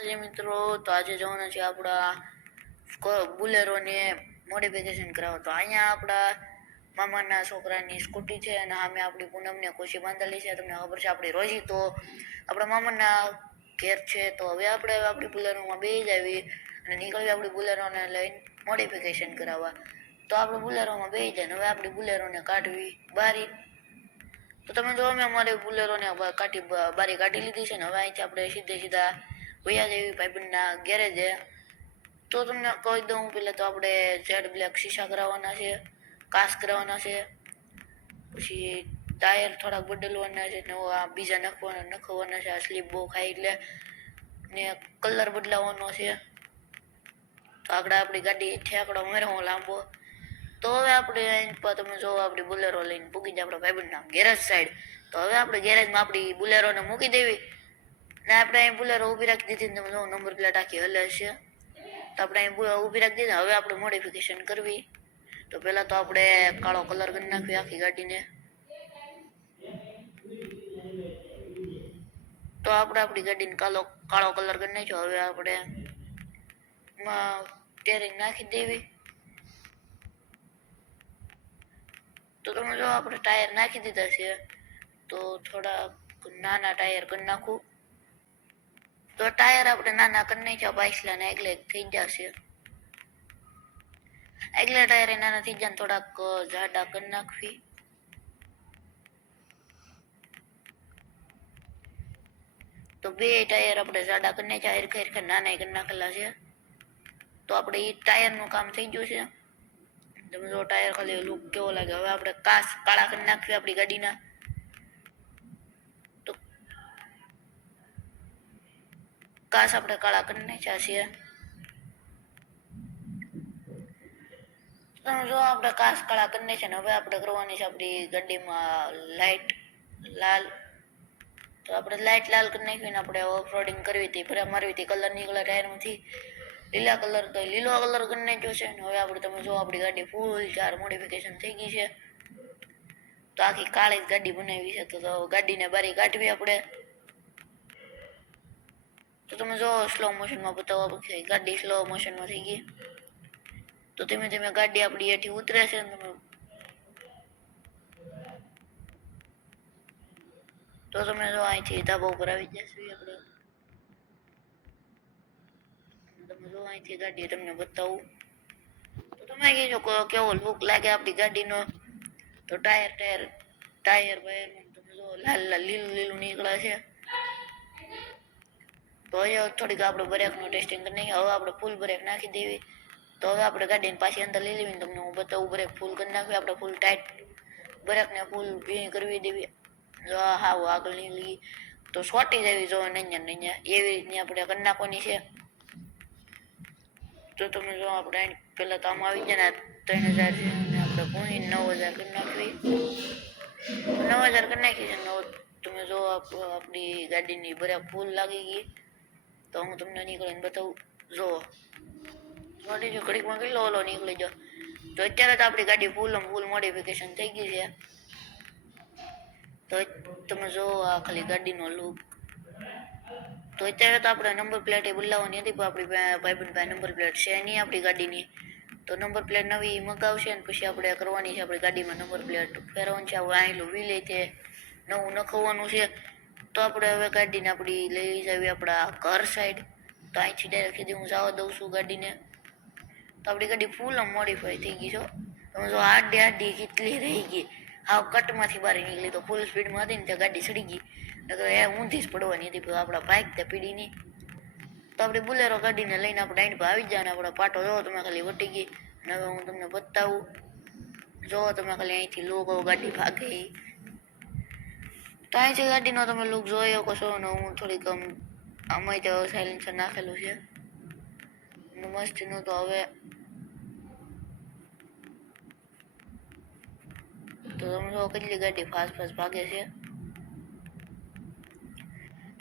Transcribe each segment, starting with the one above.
મિત્રો, તો આજે જવાના છે આપણા બુલેરોને મોડિફિકેશન કરાવવા. તો અહીંયા આપણા મામાના છોકરાની સ્કૂટી છે અને સામે આપણી પૂનમને ખુશી બાંધેલી છે. તમને ખબર છે આપણી રોજી તો આપણા મામાના ઘેર છે. તો હવે આપણે આપણી બુલેરોમાં બેસી જ આવી અને નીકળવી આપણી બુલેરોને લઈને મોડિફિકેશન કરાવવા. તો આપણે બુલેરોમાં બેસી જાય. હવે આપણી બુલેરોને કાઢવી બારી. તો તમે જો અમે અમારી બુલેરોને બારી કાઢી લીધી છે ને હવે અહીંથી આપણે સીધા વૈયા જેવી ભાઈબંધના ગેરેજે. તો તમને કહી દઉં પહેલાં તો આપણે ઝેડ બ્લેક શીશા કરાવવાના છે, કાચ કરાવવાના છે, પછી ટાયર થોડાક બદલવાના છે, નવા બીજા નખવાના છે. આ સ્લીપ બહુ ખાય એટલે ને કલર બદલાવાનો છે. તો આગળ આપણી ગાડી ઠેકડો મેળવો લાંબો. તો હવે આપણે તમે જો આપણી બુલેરો લઈને પૂગી જાય આપણા ભાઈબંધના ગેરેજ સાઈડ. તો હવે આપણે ગેરેજમાં આપણી બુલેરોને મૂકી દેવી ને આપણે અહીં બુલેરો ઊભી રાખી દીધી. તમે જો નંબર પ્લેટ આખી હલે છે. તો આપણે અહીં ઊભી રાખી દીધી. હવે આપણે મોડિફિકેશન કરવી. તો પહેલાં તો આપણે કાળો કલર કરી નાખવી આખી ગાડીને. તો આપણે આપણી ગાડીને કાળો કલર કરી નાખ્યો. હવે આપણે ટેરિંગ નાખી દેવી. તો તમે જો આપણે ટાયર નાખી દીધા છે. તો થોડા નાના ટાયર કરી નાખું. તો ટાયર આપણે નાના કરી નાખ્યા પાછલાને એટલે થઈ જશે. આગલા ટાયર નાના થઈ જાય થોડાક જાડા કરી નાખવી. તો બે ટાયર આપણે જાડા કરી નાખ્યા, હરખા નાના કરી નાખેલા છે. તો આપણે એ ટાયરનું કામ થઈ ગયું છે. તમે જો ટાયર ખાલી લુક કેવો લાગે. હવે આપણે કાચ કાળા કરી નાખવી આપણી ગાડીના. તો કાચ આપણે કાળા કરી નાખ્યા છે. તમે જો આપણે કાચ કાળા કરી નાખ્યા ને હવે આપણે કરવાની છે આપણી ગાડીમાં લાઇટ લાલ. તો આપણે લાઇટ લાલ કરી નાખીને આપણે ઓફરોડિંગ કરવી હતી, મારવી હતી. કલર નીકળે ટાયરમાંથી લીલા કલર, તો લીલો કલર કરી નાખ્યો છે. હવે આપણે તમે જો આપણી ગાડી ફૂલ 4 મોડિફિકેશન થઈ ગઈ છે. તો આખી કાળી ગાડી બનાવી છે. તો ગાડીને બારી કાઢવી આપણે. તો તમે જો સ્લો મોશનમાં બતાવવા પછી ગાડી સ્લો મોશનમાં થઈ ગઈ. તો ધીમે ધીમે ગાડી આપણી એથી ઉતરે છે. તો તમે જો અહીંથી ધાબા ઉપર આવી જશે આપણે. તમે જો અહીંથી ગાડી તમને બતાવું. તો તમે કહેજો કેવો લુક લાગે આપણી ગાડીનો. તો ટાયર તમે જો લાલ લીલું લીલું નીકળે છે. તો હવે થોડીક આપણે બ્રેકનું ટેસ્ટિંગ કરી નાખીએ. હવે આપણે ફૂલ બ્રેક નાખી દેવી. તો હવે આપણે ગાડીને પાછી અંદર લઈ લેવી. તમને હું બતાવું બ્રેક ફૂલ કરી નાખવી. આપણે ફૂલ ટાઈટ બ્રેકને ફૂલ ભીણી કરવી દેવી. જો હાવ આગળ નીકળી તો સોટી જવી જો નહીં એવી રીતની આપણે કરી નાખવાની છે. તો તમે જો આપણે પહેલાં તો આમાં આવી જાય ને 3000 છે અને આપણે પૂરી 9000 કરી નાખવી. 9000 કરી નાખી છે. તમે જો આપણી ગાડીની બ્રેક ફૂલ લાગી ગઈ. તો હું તમને નીકળીને બતાવું. જો સોટી જો ઘડીકમાં કેટલો ઓલો નીકળી જાઓ. તો અત્યારે તો આપણી ગાડી ફૂલ મોડિફિકેશન થઈ ગઈ છે. તો તમે જો આ ખાલી ગાડીનો લુક. તો અત્યારે તો આપણે નંબર પ્લેટ એ બદલાવવાની હતી, પણ આપણી ભાઈબંધ પાસે નંબર પ્લેટ છે નહીં આપણી ગાડીની. તો નંબર પ્લેટ નવી મગાવશે ને પછી આપણે કરવાની છે આપણી ગાડીમાં નંબર પ્લેટ ફેરવવાની છે. આપણે આવેલું વ્હીલ તે નવું નખવાનું છે. તો આપણે હવે ગાડીને આપણી લઈ જવી આપણા ઘર સાઈડ. તો અહીંથી ડાયરેક્ટ સીધી હું જવા દઉં છું ગાડીને. તો આપણી ગાડી ફૂલ મોડિફાઈ થઈ ગઈ છો. તમે જો આડી કેટલી રહી ગઈ. હાવ કટમાંથી બહાર નીકળી. તો ફૂલ સ્પીડમાં હતી ને ત્યાં ગાડી ચડી ગઈ. એ ઊંધી જ પડવાની હતી આપણા બાઇક તે પીડીની. તો આપણી બુલેરો ગાડીને લઈને આપણે ડાઈન પર આવી જાય ને આપણો પાટો જોવો તમે ખાલી વટી ગઈ. અને હવે હું તમને બતાવું. જોવો તમે ખાલી અહીંથી લોકો ગાડી ભાગે. તો અહીંથી ગાડીનો તમે લુક જોઈ શકો છો. અને હું થોડીક આમાં તો સાયલેન્સર નાખેલું છે મસ્તીનું. તો હવે તો તમે જો કેટલી ગાડી ફાસ્ટ ભાગે છે.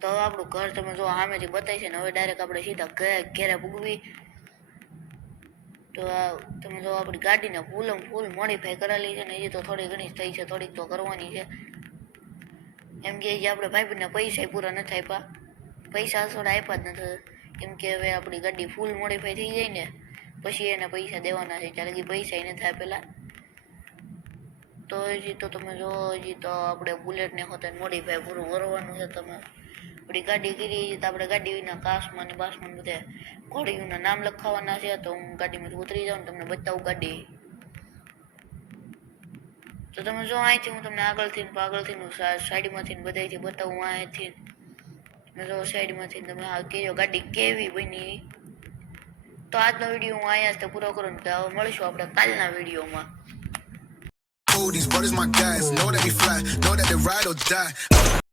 તો હવે આપણું ઘર તમે જો સામેથી બતાવી છે ને હવે ડાયરેક્ટ આપણે સીધા ઘેરે પૂગવી. તો તમે જો આપણી ગાડીને ફૂલ મોડિફાઈ કરેલી છે ને એ તો થોડી ઘણી થઈ છે, થોડીક તો કરવાની છે. એમ કે આપણે ભાઈબંધને પૈસા પૂરા નથી આપ્યા, પૈસા થોડા આપ્યા જ નથી. કેમ કે હવે આપણી ગાડી ફૂલ મોડિફાઈ થઈ જાય ને પછી એને પૈસા દેવાના છે, જ્યારે કે પૈસા એને થાય પહેલાં. તો હજી તો તમે જો હજી તો આપણે બુલેટને હોતે મોડિફાઈ પૂરું કરવાનું છે. તમે આપણી ગાડી કરી તો આપણે ગાડીના કાચમાં ને બાસમાં બધે ઘોડીઓના નામ લખાવવાના છે. તો હું ગાડીમાંથી ઉતરી જાઉં તમને બતાવું ગાડી. તો તમે જો અહીંથી હું તમને આગળથી સાઈડમાંથી બધાથી બતાવું. અહીંથી તમે જો સાઈડમાંથી તમે આ કહેજો ગાડી કેવી બની. તો આજનો વિડીયો હું અહીંયા જ પૂરો કરું ને હવે મળીશું આપણે કાલના વિડીયોમાં. These brothers my guys, know that we fly, know that they ride or die.